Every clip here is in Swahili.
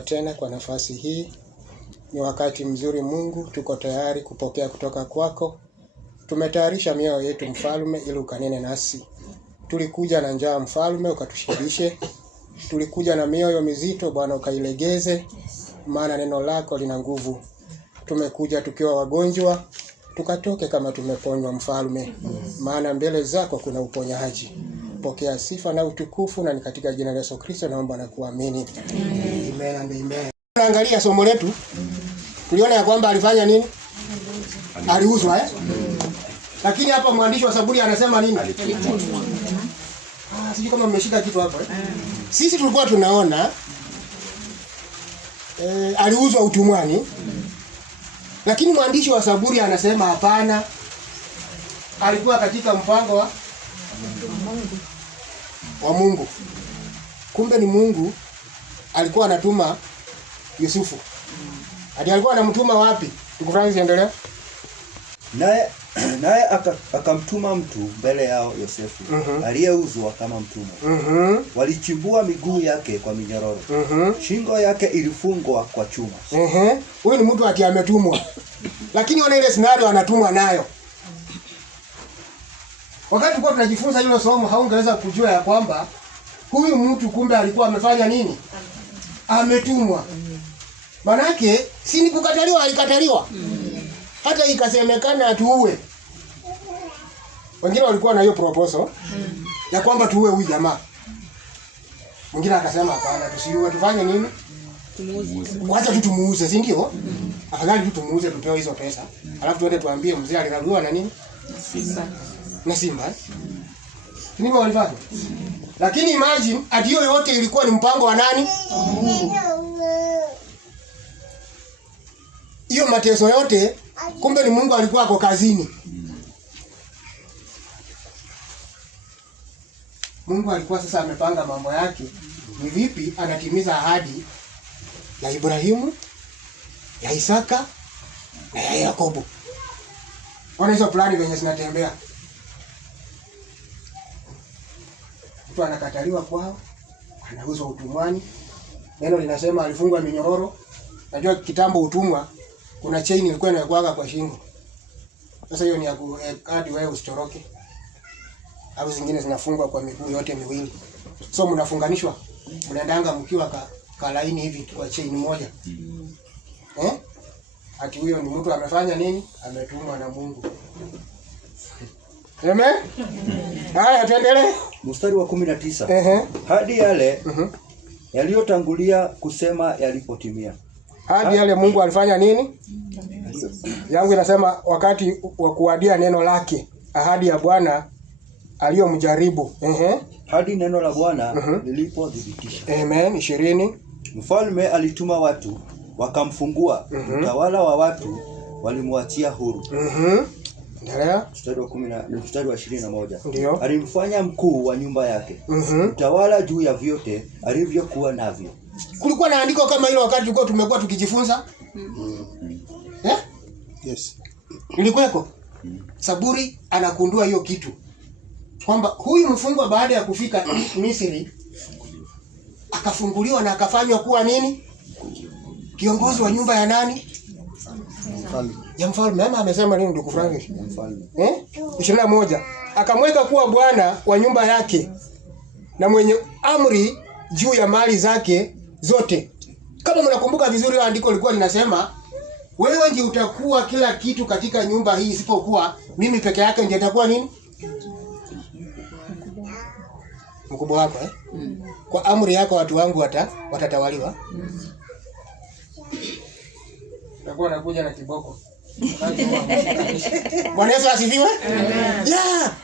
mema tena kwa nafasi hii. Ni wakati mzuri Mungu, tuko tayari kupokea kutoka kwako. Tumetayarisha mioyo yetu Mfalme ili ukanene nasi. Tulikuja na njaa Mfalme, ukatushibishe. Tulikuja na mioyo mizito Bwana, ukailegeze, maana neno lako lina nguvu. Tumekuja tukiwa wagonjwa, tukatoke kama tumeponywa Mfalme, maana mbele zako kuna uponyaji. Pokea sifa na utukufu, na ni katika jina la Yesu Kristo naomba na kuamini. Amen and amen. Angalia somo letu. Tuliona ya kwamba alifanya nini? Aliuzwa Lakini hapa mwandishi wa Zaburi anasema nini? Sijui kama mmeshika kitu hapo Sisi tulikuwa tunaona aliuzwa utumwani. Lakini mwandishi wa Zaburi anasema hapana. Alikuwa katika mpango wa Mungu. Kumbe ni Mungu alikuwa anatuma Yusufu. Hadi alikuwa anamtuma wapi? Tukufanye endelea. Naye akamtuma mtu mbele yao Yosefu, aliyeuzwa kama mtumwa. Walichimbua miguu yake kwa minyororo. Shingo yake ilifungwa kwa chuma. Huyu ni mtu ametumwa. Lakini wana ile scenario anatumwa nayo. Wakati tulikuwa tunajifunza hilo somo, haungeweza kujua ya kwamba huyu mtu kumbe alikuwa amefanya nini? Ametumwa. Manake si ni kukataliwa, alikataliwa. Hata ikasemekana atuue. Wengine walikuwa na hiyo proposal ya kwamba tuue huyu jamaa. Mwingine akasema hapana, tusiue, tufanye nini? Tumuuze. Wacha tumuuze, si ndio? Afadhali tumuuze tupewe hizo pesa. Alafu tuende tuambie mzee aliraliwa na nini? Simba. Na simba. Nini walifanya? Lakini imagine adio yote ilikuwa ni mpango wa nani? Mungu. Hiyo mateso yote kumbe ni Mungu alikuwa ako kazini. Mungu alikuwa sasa amepanga mambo yake. Ni vipi anatimiza ahadi ya Ibrahimu, ya Isaka na ya Yakobo. Wana hizo plani venye zinatembea. Mtu anakataliwa kwao, anauzwa utumwani. Neno linasema alifungwa minyororo. Najua kitambo utumwa kuna chain ilikuwa inakuaga kwa shingo. Sasa hiyo ni ya hadi wewe usitoroke. Au zingine zinafungwa kwa miguu yote miwili. So mnafunganishwa. Mnaendanga mkiwa ka laini hivi kwa chain moja. Ati huyo ni mtu amefanya nini? Ametumwa na Mungu. Amen. Haya tuendelee. Mstari wa 19. Hadi yale yaliyotangulia kusema yalipotimia. Hadi yale Mungu alifanya nini? Yangu inasema wakati wa kuadia neno lake, ahadi ya Bwana aliyomjaribu. Hadi neno la Bwana lilipodhibitisha. Amen. 20. Mfalme alituma watu wakamfungua. Utawala wa watu walimwachia huru. Endelea. Mstari wa 21. Ndio. Alimfanya mkuu wa nyumba yake. Utawala juu ya vyote alivyokuwa navyo. Kulikuwa na andiko kama hilo wakati tulikuwa tumekuwa tukijifunza? Yes. Ilikuweko? Zaburi anakundua hiyo kitu. Kwamba huyu mfungwa baada ya kufika Misri akafunguliwa na akafanywa kuwa nini? Kiongozi wa nyumba ya nani? Mfalme. Ya mfalme. Mama amesema nini ndugu Frank? Mfalme. 21. Akamweka kuwa bwana wa nyumba yake na mwenye amri juu ya mali zake zote. Kama mnakumbuka vizuri andiko lilikuwa linasema wewe ndiye utakuwa kila kitu katika nyumba hii isipokuwa mimi peke yake ndiye nitakuwa nini? Mkubwa wako Kwa amri yako watu wangu watatawaliwa. Takuwa nakuja na kiboko. Bwana Yesu asifiwe? Yeah.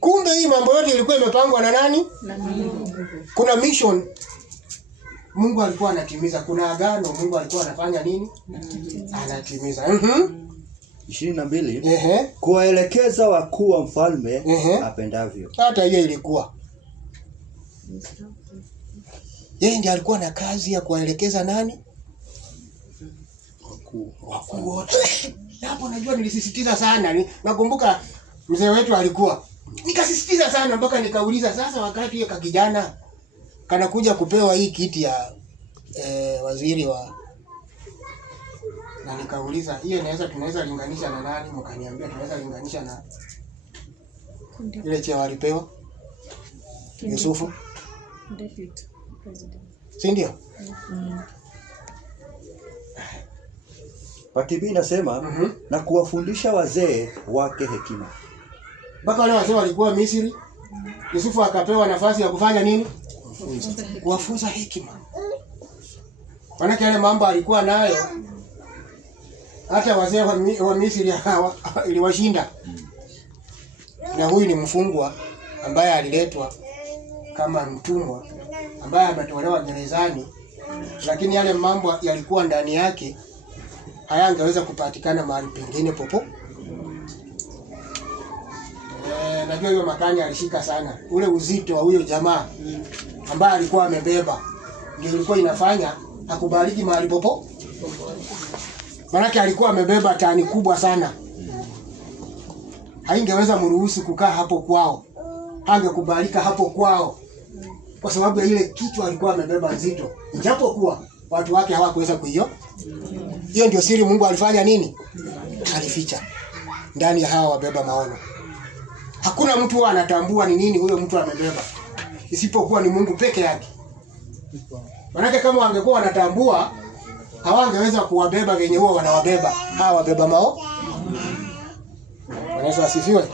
Kumbe hii mambo yote ilikuwa imepangwa na nani? Na Mungu. Kuna mission Mungu alikuwa anatimiza, kuna agano Mungu alikuwa anafanya nini? Anatimiza. 22. Kuwaelekeza wakuu wa mfalme apendavyo. Hata hiyo ilikuwa. Yeye ndiye alikuwa na kazi ya kuwaelekeza nani? Wakuu wote. Hapo najua nilisisitiza sana. Nakumbuka mzee wetu alikuwa. Nikasisitiza sana mpaka nikauliza sasa wakati yeye kijana kanakuja kupewa hii kiti waziri wa, na nikauliza hiyo tunaweza linganisha na nani? Mkaniambia tunaweza linganisha na ile cheo alipewa Yusufu David president. si ndio? Part B inasema na kuwafundisha wazee wake hekima. Mpaka wale wazee walikuwa Misri, Yusufu akapewa nafasi ya kufanya nini? Kuwafunza hekima. Maana yale mambo alikuwa nayo hata wazee wa Misri iliwashinda. Na huyu ni mfungwa ambaye aliletwa kama mtumwa ambaye ametolewa gerezani, lakini yale mambo yalikuwa ndani yake hayangeweza kupatikana mahali pengine popo. Najua hiyo makanya alishika sana. Ule uzito wa huyo jamaa ambaye alikuwa amebeba ndio ilikuwa inafanya akubariki mahali popo. Maana alikuwa amebeba tani kubwa sana. Haingeweza mruhusu kukaa hapo kwao. Hangekubalika hapo kwao. Kwa sababu ya ile kitu alikuwa amebeba nzito. Japokuwa watu wake hawakuweza kuiyo. Hiyo ndio siri Mungu alifanya nini? Alificha ndani ya hawa wabeba maono. Hakuna mtu anatambua ni nini huyo mtu amebeba isipokuwa ni Mungu peke yake. Maana kama wangekuwa wanatambua hawangeweza kuwabeba venye huwa wanawabeba hawa wabeba maono. Bwana Yesu asifiwe.